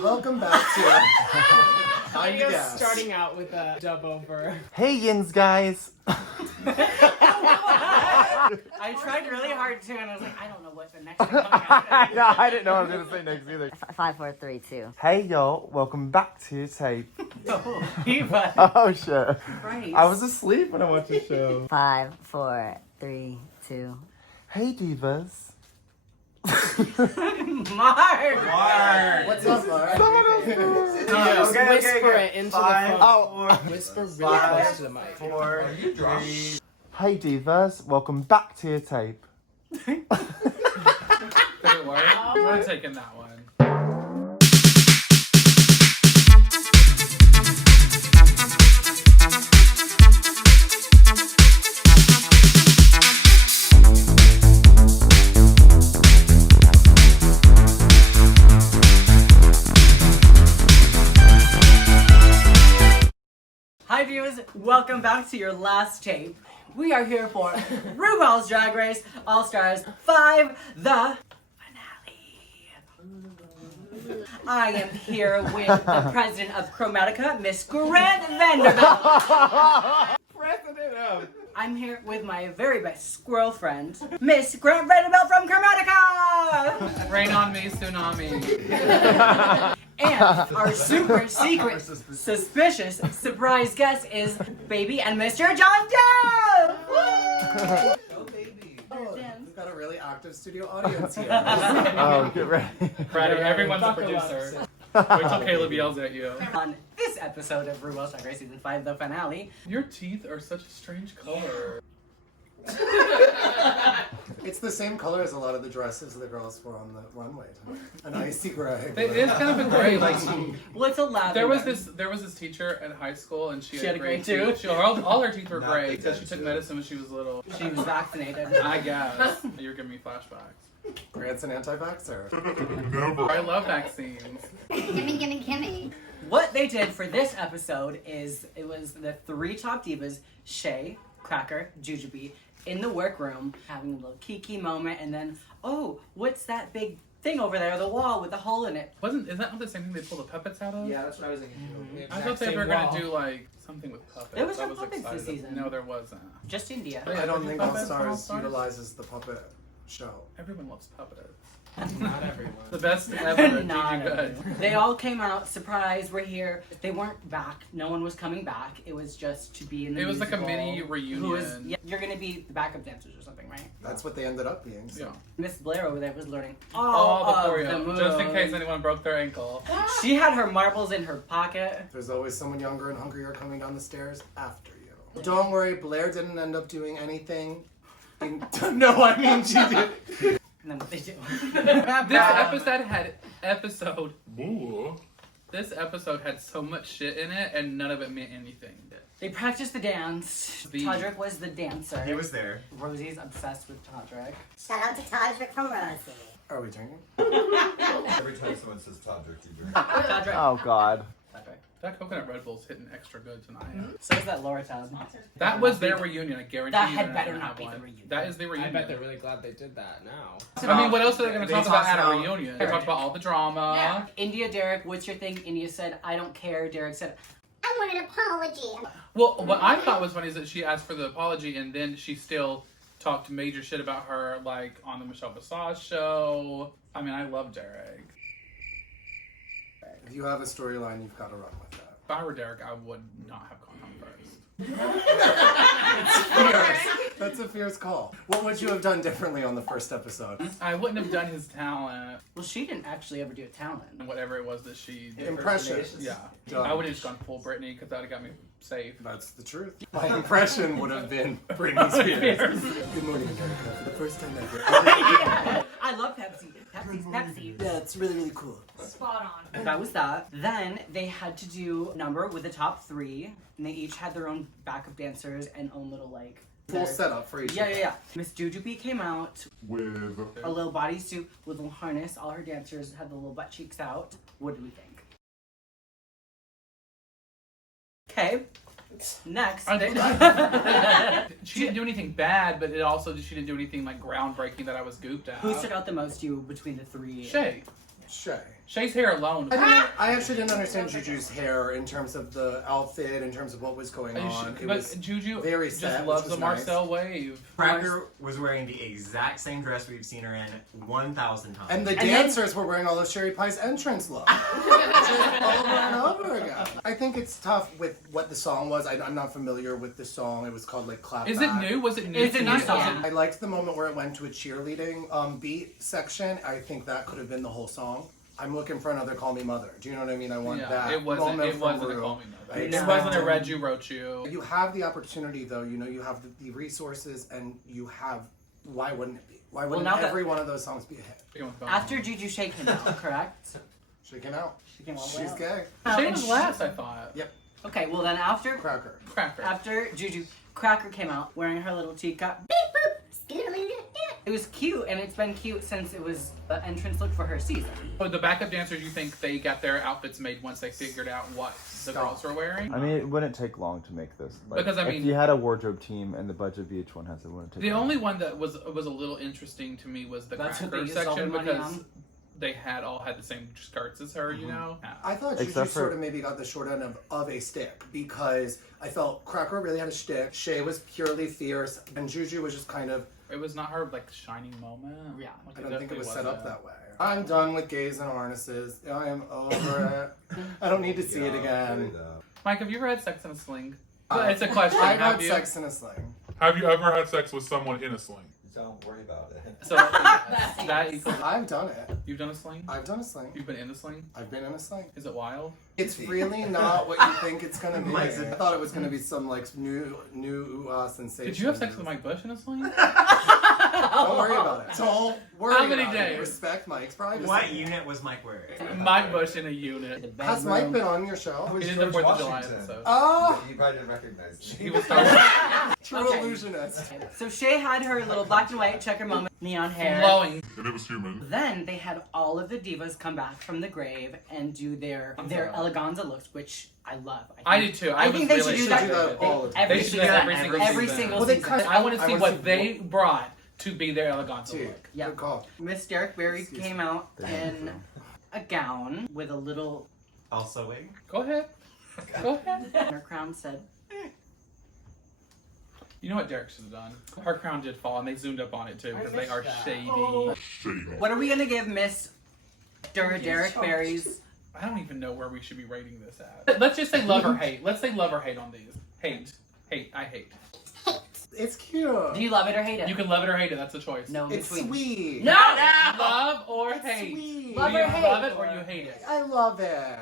Welcome back to I'm the Gas. Starting out with a dub over. Hey yins guys! I tried really hard too, and I was like, I don't know what the next thing coming out. No, I didn't know I was gonna say next either. 5, 4, 3, 2. Hey y'all, welcome back to tape. Eva. Oh shit. Christ. I was asleep when I watched the show. 5, 4, 3, 2. Hey divas. Mark. What's up, Mark? Yes, whisper it into the phone. Oh. Whisper really close to the mic. 4, 3. Hey divas, welcome back to your tape. Did it work? We're taking that one. Hi viewers, welcome back to your last tape. We are here for RuPaul's Drag Race All-Stars 5, the finale. I am here with the president of Chromatica, Miss Grant Vanderbilt. President of. I'm here with my very best squirrel friend, Miss Grant Vanderbilt from Chromatica. Rain on me, tsunami. And our super secret, suspicious surprise guest is Baby and Mr. John Doe. Oh, baby. We've got a really active studio audience here. Oh, get ready. Brady, everyone's a producer. Wait till Caleb yells at you. On this episode of RuPaul's Drag Race Season 5, the finale, Your teeth are such a strange color. It's the same color as a lot of the dresses the girls wore on the runway tonight. An icy gray. It is kind of a gray. Like well, it's a lavender. there was this teacher at high school, and she had a gray teeth. too? All her teeth were Not gray the because she took dentist. medicine when she was little. She was vaccinated. I guess you're giving me flashbacks. Grant's an anti-vaxxer. I love vaccines. Gimme. What they did for this episode is it was the three top divas, Shay, Cracker, Jujubee, in the workroom having a little kiki moment, and then, oh, what's that big thing over there, the wall with the hole in it? Is that not the same thing they pull the puppets out of? Yeah, that's what I was thinking. I thought they were gonna do like something with puppets. There was I some was puppets excited. this season. No, there wasn't. Just India. Yeah, I don't did think puppets from All-Stars All-Stars? utilizes the puppet show. Everyone loves puppets. Not everyone. The best ever. Not Gigi Good. They all came out, surprise, we're here. They weren't back. No one was coming back. It was just to be in the It was like a musical. mini reunion. Who was, yeah, you're gonna be the backup dancers or something, right? That's what they ended up being. So. Yeah. Miss Blair over there was learning All the of choreo, moves. just in case anyone broke their ankle. She had her marbles in her pocket. There's always someone younger and hungrier coming down the stairs after you. Don't worry, Blair didn't end up doing anything. No, I mean she did. And then what they do. This episode had so much shit in it, and none of it meant anything. They practiced the dance. Todrick was the dancer. He was there. Rosie's obsessed with Todrick. Shout out to Todrick from Rosie. Are we drinking? Every time someone says Todrick, you drink. Todrick. Oh god. Todrick. That coconut Red Bull's hitting extra good tonight. So is that Laura Tub. That was their reunion, I guarantee That you. had they're better gonna not have be one. the reunion. That is the I reunion. bet they're really glad they did that now. I mean, what else are they going to They talk about talked at a about- reunion? They talked about all the drama. Yeah. India, Derek, what's your thing? India said, I don't care. Derek said, I want an apology. Well, what I thought was funny is that she asked for the apology, and then she still talked major shit about her, like, on the Michelle Visage show. I mean, I love Derek. If you have a storyline, you've got to run with that. If I were Derek, I would not have gone home first. That's a fierce call. What would you have done differently on the first episode? I wouldn't have done his talent, well, she didn't actually ever do a talent. whatever it was that she did. Impressions. Yeah. Done. I would have just gone full Britney, because that would have got me safe. That's the truth. My impression would have been Britney Spears. Good morning, America. For the first time ever. Yeah. I love Pepsi. Pepsi's Pepsi. Yeah, it's really, really cool. Spot on. That was that. Then they had to do a number with the top three, and they each had their own backup dancers and own little like Full setup for each. Yeah. Miss Jujubee came out With a little bodysuit with a little harness. All her dancers had the little butt cheeks out. What do we think? Okay. Next. She didn't do anything bad, but she didn't do anything like groundbreaking that I was gooped at. Who stood out the most to you between the three? Shay. Shay. Shay's hair alone. I mean, I actually didn't understand Juju's hair in terms of the outfit, in terms of what was going on. It But was Juju very just set, loves which was the Marcel wave. Cracker was wearing the exact same dress we've seen her in 1,000 times. And the dancers were wearing all of Sherry Pie's entrance look. Just over and over again. I think it's tough with what the song was. I'm not familiar with the song. It was called like Clap Is Back. it new? Was it new? It's a new tonight? song. I liked the moment where it went to a cheerleading beat section. I think that could have been the whole song. I'm looking for another Call Me Mother. Do you know what I mean? I want Yeah, that it wasn't. moment It from wasn't a Rue. Call Me Mother. I It expect wasn't a him- Read You Wrote You. You have the opportunity though, you know, you have the resources and you have, why wouldn't it be? Why wouldn't now that- every one of those songs be a hit? After Juju Shay came out, correct? She came out. She came out She's well. gay. Shay And was she- last, I thought. Yep. Okay, well then after Cracker. Cracker. Juju, Cracker came out wearing her little teacup. It was cute, and it's been cute since it was the entrance look for her season. But the backup dancers, you think they got their outfits made once they figured out what the girls were wearing? I mean, it wouldn't take long to make this. Like, Because, I mean- if you had a wardrobe team and the budget VH1 has, it wouldn't take The long. only one that was a little interesting to me was the That's what Cracker they used all section their money because on. they all had the same skirts as her, you know? I thought Juju Except for- sort of maybe got the short end of a stick because I felt Cracker really had a shtick. Shay was purely fierce, and Juju was just kind of. It was not her like shining moment. Yeah. Like, I it don't think it definitely was set up wasn't. that way. I'm done with gays and harnesses. I am over it. I don't need to see it again. Mike, have you ever had sex in a sling? Uh, It's a question. I've have had you? sex in a sling. Have you ever had sex with someone in a sling? Don't worry about it. So that equals. I've done it. You've done a sling? I've done a sling. You've been in a sling? I've been in a sling. Is it wild? It's really not what you think it's gonna be. I Mike's a- thought it was gonna be some like new sensation. Did you have sex with Mike Bush in a sling? Don't worry about it. Don't worry How many about days? it. Respect Mike's privacy. What unit was Mike wearing? Mike Bush in a unit. Has Mike been on your show? Who He is did the George 4th of July Washington? episode. Oh, You probably didn't recognize me. He was starting true Okay. illusionist. So Shay had her little black and white checker moment, neon hair. flowing. And it was human. Then they had all of the divas come back from the grave and do their eleganza looks, which I love. I did too. I think they really should do excited. that all the time. every They should do season. that every single Every season. single Well, they season. cut- I want to I see wanna what see they brought to be their eleganza Dude, look. Yep. good call. Miss Derek Berry Excuse came me. out in a gown with a little Also wig. Go ahead. Go ahead. her crown said, You know what Derek should have done? Her crown did fall, and they zoomed up on it too because they are shady. Shady. "What are we gonna give Miss Derek Berry's?" I don't even know where we should be rating this at. Let's just say love or hate. Let's say love or hate on these. Hate. Hate. I hate. It's cute. Do you love it or hate it? You can love it or hate it. That's a choice. No, in It's between. sweet. No! Love or It's hate. sweet. Love Do or you hate? love it or you hate it? I love it.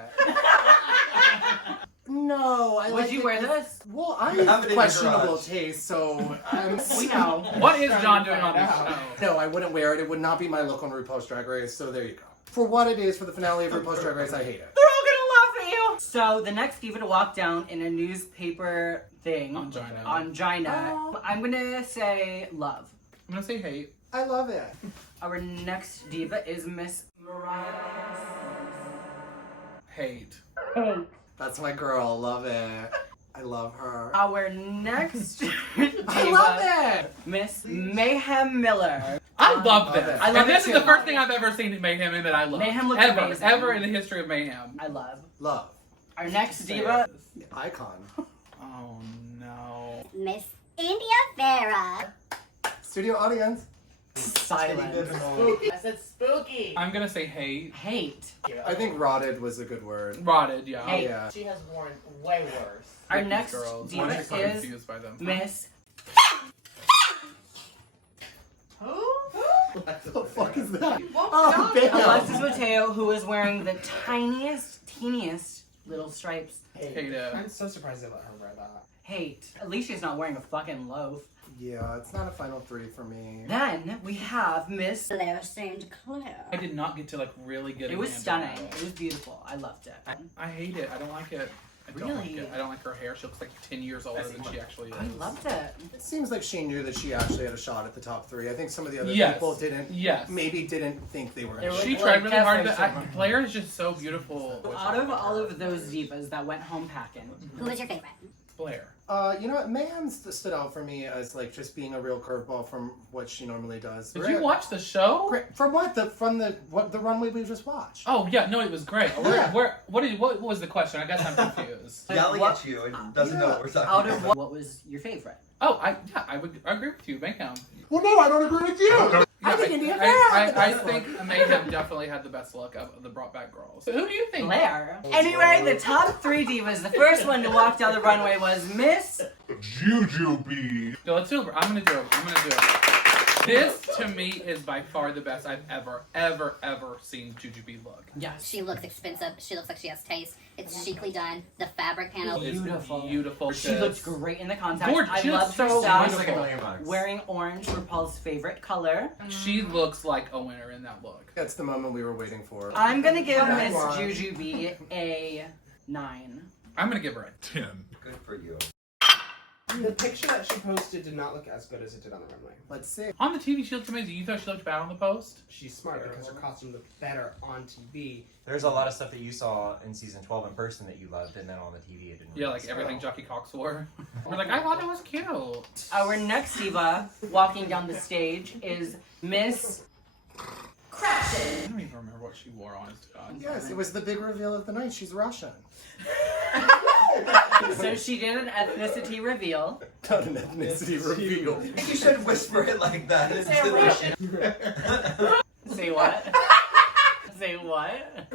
No, I Would like you it wear 'cause- this? Well, I You have have it in your questionable garage. taste, so I'm. We know. What is John doing on this show? No, I wouldn't wear it. It would not be my look on RuPaul's Drag Race. So there you go. For what it is, for the finale of RuPaul's Drag Race, I hate it. They're all gonna laugh at you. So the next diva to walk down in a newspaper thing On Gina. on Gina, I'm gonna say love. I'm gonna say hate. I love it. Our next diva is Miss Mariah. Hate. That's my girl. Love it. I love her. Our next diva, I love it. Miss Mayhem Miller. I love love this. it. I love and it this is too. the first thing I've ever seen Mayhem in that I love. Mayhem looks ever, amazing. ever in the history of Mayhem. I love. Love. Our next diva, Icon. Oh no. Miss India Vera. Studio audience. silence. I said spooky. I'm gonna say hate. Hate. I think rotted was a good word. Rotted, yeah. Hate. Yeah. She has worn way worse. Our These next girls. diva I'm just so is confused by them. Miss. What the fuck is that? Won't Oh, stop. damn. Alexis Mateo, who is wearing the tiniest, teeniest little stripes. Hate it. I'm so surprised they let her wear that. Hate. At least she's not wearing a fucking loaf. Yeah, it's not a final three for me. Then we have Miss. Blair St. Clair. I did not get to like really get. It was stunning. It was beautiful. I loved it. I hate it. I don't like it. I don't like Really? it. I don't like her hair. She looks like 10 years older than she actually is. I loved it. It seems like she knew that she actually had a shot at the top three. I think some of the other Yes. people didn't. Yes. Maybe didn't think they were. They gonna were- She shit. tried really hard. Catfish But them. Blair is just so beautiful. Out of all of those divas that went home packing, Who was your favorite? Blair. You know what? Mayhem stood out for me as like just being a real curveball from what she normally does. Did you watch the show? Great. From what? The runway we just watched. Oh yeah, no, it was great. Yeah. What was the question? I guess I'm confused. Yelling at you and doesn't know what we're talking Out about. of what was your favorite? Oh, I would agree with you, Mayhem. Well, no, I don't agree with you. I think India Fair had the I best think Mayhem definitely had the best look of the brought back girls. So who do you think? Blair. Anyway, the top 3 divas. The first one to walk down the runway was Miss. Jujubee. So let's do it. I'm gonna do it. This to me is by far the best I've ever seen Jujubee look. Yes. She looks expensive. She looks like she has taste. It's chicly done. The fabric panel. It's Beautiful. beautiful. She looked great in the contacts. Gorgeous. I She loved looks her so style. It's like $1 million bucks. Wearing orange, RuPaul's favorite color. She looks like a winner in that look. That's the moment we were waiting for. I'm gonna give That Miss one. Jujubee a 9. I'm gonna give her a 10. Good for you. The picture that she posted did not look as good as it did on the runway. Let's see. On the TV, she looked amazing. You thought she looked bad on the post? She's smart because her costume looked better on TV. There's a lot of stuff that you saw in season 12 in person that you loved, and then on the TV it didn't. Yeah, really like everything sell. Jockey Cox wore. We're like, I thought it was cute. Our next diva walking down the stage is Miss Crapton. I don't even remember what she wore, honest to God. Yes, it was the big reveal of the night. She's Russian. So she did an ethnicity reveal. Not an ethnicity reveal. You should whisper it like that. Say what? Say what?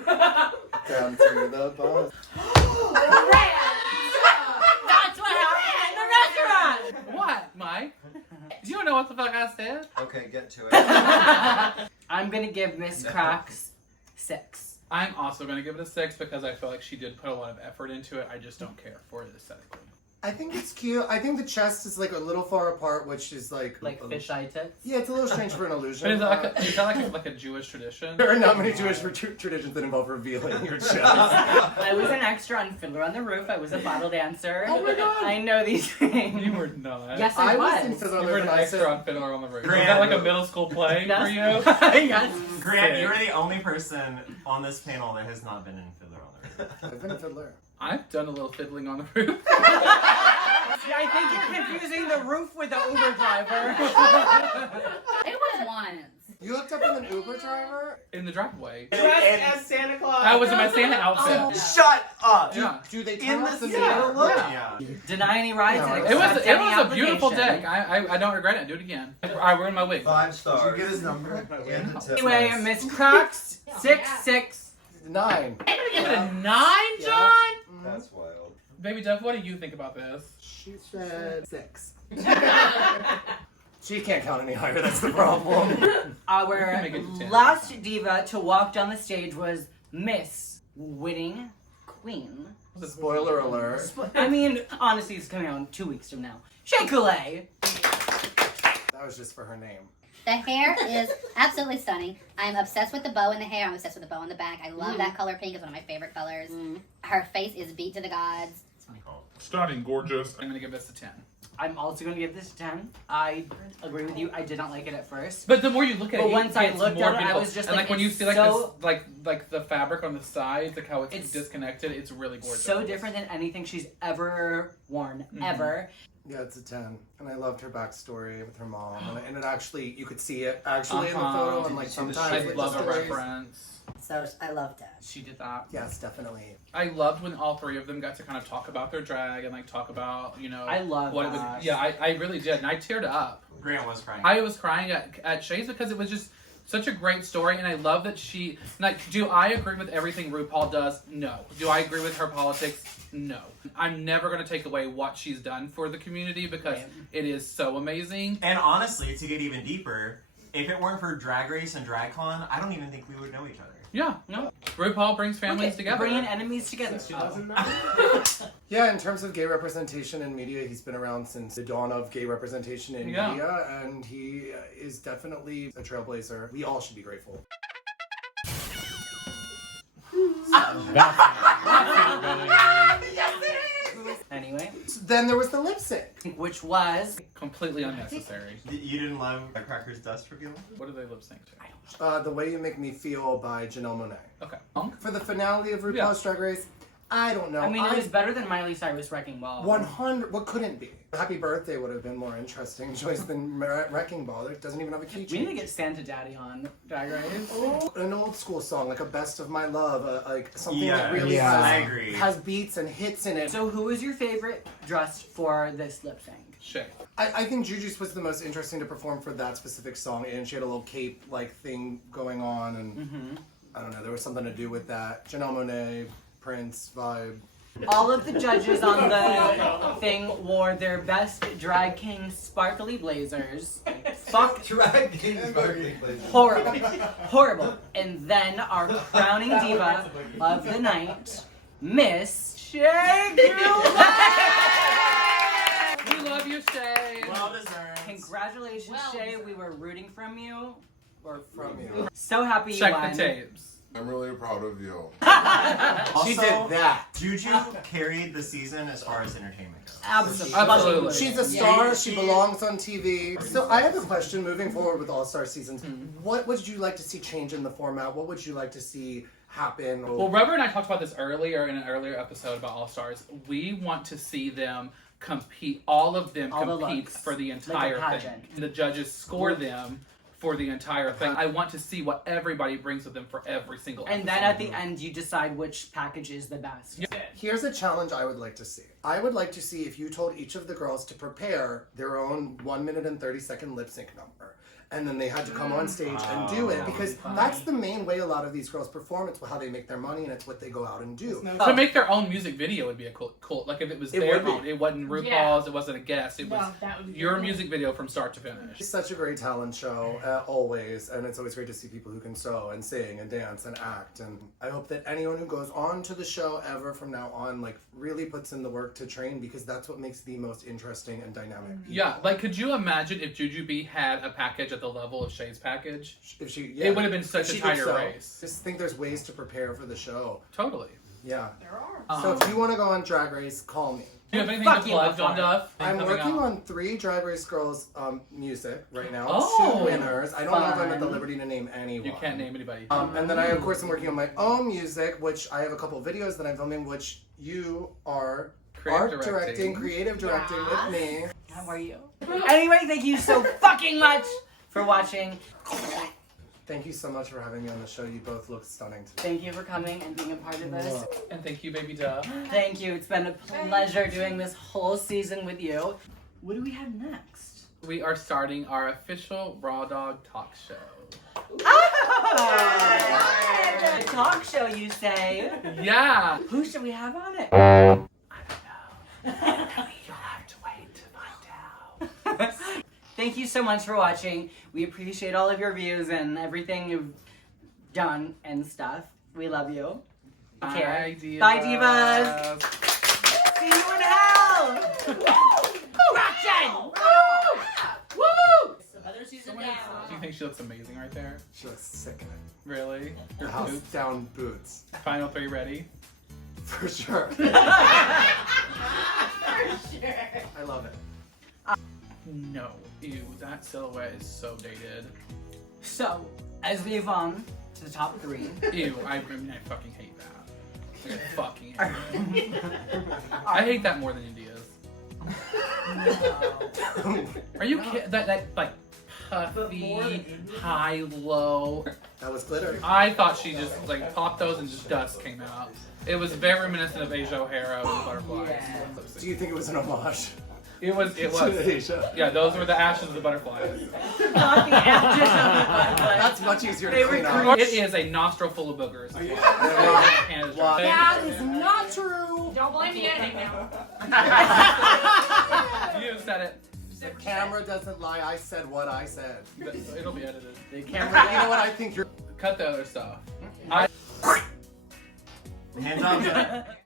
Down to the bus. That's what happened in the restaurant! What, Mike? Do you know what the fuck I said? Okay, get to it. I'm gonna give Miss Cracks 6. I'm also going to give it a 6 because I feel like she did put a lot of effort into it. I just don't care for it aesthetically. I think it's cute. I think the chest is like a little far apart, which is like Fisheye tits? Yeah, it's a little strange for an illusion. But is that like a Jewish tradition? There are not many Jewish traditions that involve revealing your chest. I was an extra on Fiddler on the Roof. I was a bottle dancer. Oh my God. I know these things. You were not. Yes, I was. in Fiddler You were an and I extra said, on Fiddler on the Roof. Was Grant. that like a middle school play for you? Yes. Grant, you're the only person on this panel that has not been in Fiddler on the Roof. I've been a fiddler. I've done a little fiddling on the roof. See, I think you're confusing the roof with the Uber driver. It was once. You hooked up with an Uber driver? In the driveway. Dressed as Santa Claus. I was in my Santa outfit. Oh. Shut up! Yeah. Do they In turn the off the Santa mirror? look? Yeah. Deny any rides No, and It was accept any a beautiful application. day. I don't regret it. Do it again. I ruined my wig. 5 stars. Did you get his number? And a tip. Anyway, Miss Cracks 6. 9. I'm gonna give it a 9, Yeah. John. That's wild. Baby Duff, what do you think about this? She said 6. She can't count any higher, that's the problem. Our Make it 10. last diva to walk down the stage was Miss Winning Queen. Spoiler alert. I mean, honestly, it's coming out in 2 weeks from now. Shea Coulee. That was just for her name. The hair is absolutely stunning. I'm obsessed with the bow in the hair. I'm obsessed with the bow in the back. I love that color pink. It's one of my favorite colors. Her face is beat to the gods. Stunning, gorgeous. I'm gonna give this a 10. I'm also going to give this a 10. I agree with you. I did not like it at first. But the more you look at But it, once I it's looked more at it, I beautiful. was just and like, when you it's see like so- this, like the fabric on the sides, like how it's It's disconnected, it's really gorgeous. It's so different than anything she's ever worn, ever. Yeah, it's a 10. And I loved her backstory with her mom. And it actually, you could see it actually in the photo. And like sometimes I with love the a stories. reference. So I loved it. She did that. Yes, definitely. I loved when all 3 of them got to kind of talk about their drag and like talk about, you know, I love what it that. was. Yeah, I really did, and I teared up. Grant was crying. I was crying at Shay's because it was just such a great story, and I love that she like. Do I agree with everything RuPaul does? No. Do I agree with her politics? No. I'm never going to take away what she's done for the community because it is so amazing. And honestly, to get even deeper, if it weren't for Drag Race and DragCon, I don't even think we would know each other. Yeah. No. RuPaul brings families together. Bringing enemies together. 2009. Yeah, in terms of gay representation in media, he's been around since the dawn of gay representation in media, and he is definitely a trailblazer. We all should be grateful. Anyway, Then there was the lip sync. which was Completely unnecessary. You didn't love Cracker's Dust reveal? What do they lip sync to? The Way You Make Me Feel by Janelle Monáe. Okay. For the finale of RuPaul's Drag Race, I don't know. I mean, it was better than Miley Cyrus Wrecking Ball. 100. What couldn't be? Happy Birthday would have been more interesting choice than Wrecking Ball. It doesn't even have a key We need to change. get Santa Daddy on Drag Race. An old school song, like a Best of My Love, like something Yeah, that really yeah. I agree. has beats and hits in it. So who is your favorite dress for this lip sync? Shay. I think Juju's was the most interesting to perform for that specific song, and she had a little cape-like thing going on, and I don't know, there was something to do with that. Janelle Monáe, Prince vibe. All of the judges on the thing wore their best drag king sparkly blazers. Fuck, Drag King Sparkly Place. horrible, horrible. And then our crowning diva of the night, Miss Shay Gilbert. We love you, Shay. Well deserved. Congratulations, Well Shay. deserved. We were rooting from you. Or from you. So happy you Check won. the tapes. I'm really proud of you. She did that. Juju carried the season as far as entertainment goes. Absolutely. She's a star, she She- belongs on TV. So I have a question moving forward with All-Star seasons. What would you like to see change in the format? What would you like to see happen? Well, Rubber and I talked about this earlier in an earlier episode about All Stars. We want to see them compete, all of them All the compete looks. for the Like a entire thing. pageant. The judges score them for the entire thing. I want to see what everybody brings with them for every single And then episode. at the end, you decide which package is the best. Here's a challenge I would like to see. I would like to see if you told each of the girls to prepare their own 1 minute and 30-second lip sync number. And then they had to come on stage and do it, because that's the main way a lot of these girls perform. It's how they make their money, and it's what they go out and do. To make their own music video would be a cool like if it was It their would be. own. It wasn't RuPaul's, Yeah. it wasn't a guest, it was No, that would be your cool. music video from start to finish. It's such a great talent show, always, and it's always great to see people who can sew and sing and dance and act. And I hope that anyone who goes on to the show ever from now on, like, really puts in the work to train, because that's what makes the most interesting and dynamic. Yeah, like could you imagine if Jujubee had a package at the level of Shay's package? If she, It would have been such If a she could tighter sew. race. Just think there's ways to prepare for the show. Totally. Yeah. There are. So if you want to go on Drag Race, call me. Do you have anything Fuck to you, plug, John before. Duff? I'm Coming working out? on 3 Drag Race Girls music right now. Oh. 2 winners. I don't know if I'm at the Fun. liberty to name anyone. You can't name anybody. And then I, of course, am working on my own music, which I have a couple of videos that I'm filming, which you are art directing, creative directing with me. How are you? Anyway, thank you so fucking much for watching. Thank you so much for having me on the show. You both look stunning today. Thank you for coming and being a part of this. And thank you, Baby Duff. Thank you. It's been a pleasure doing this whole season with you. What do we have next? We are starting our official Raw Dog talk show. Oh! A talk show, you say? Yeah. Who should we have on it? I don't know. You'll have to wait to find out. Thank you so much for watching. We appreciate all of your views and everything you've done and stuff. We love you. Take care. Bye, divas. Bye, divas. See you in hell. Correction. Woo! Woo! Another season Do you think she looks amazing right there? She looks sick in it. Really? Your House boots? down boots. Final 3 ready? For sure. For sure. I love it. No. Ew, that silhouette is so dated. So, as we move on to the top 3. Ew, I mean, I fucking hate that. Like, I fucking hate it. I hate that more than India's. Are you kidding? That like puffy, high, low. That was glitter. I thought she just like popped those and just dust came out. It was very reminiscent of Asia O'Hara with butterflies. Yeah. Do you think it was an homage? It was. Asia. Yeah, those were the ashes of the butterflies. Not the ashes of the butterfly. That's much easier They to were clean up. It is a nostril full of boogers. Canada's Why? That is not true. Don't blame the editing now. You said it. The camera doesn't lie. I said what I said. It'll be edited. The camera. You know what? I think you're. Cut the other stuff. Hands on.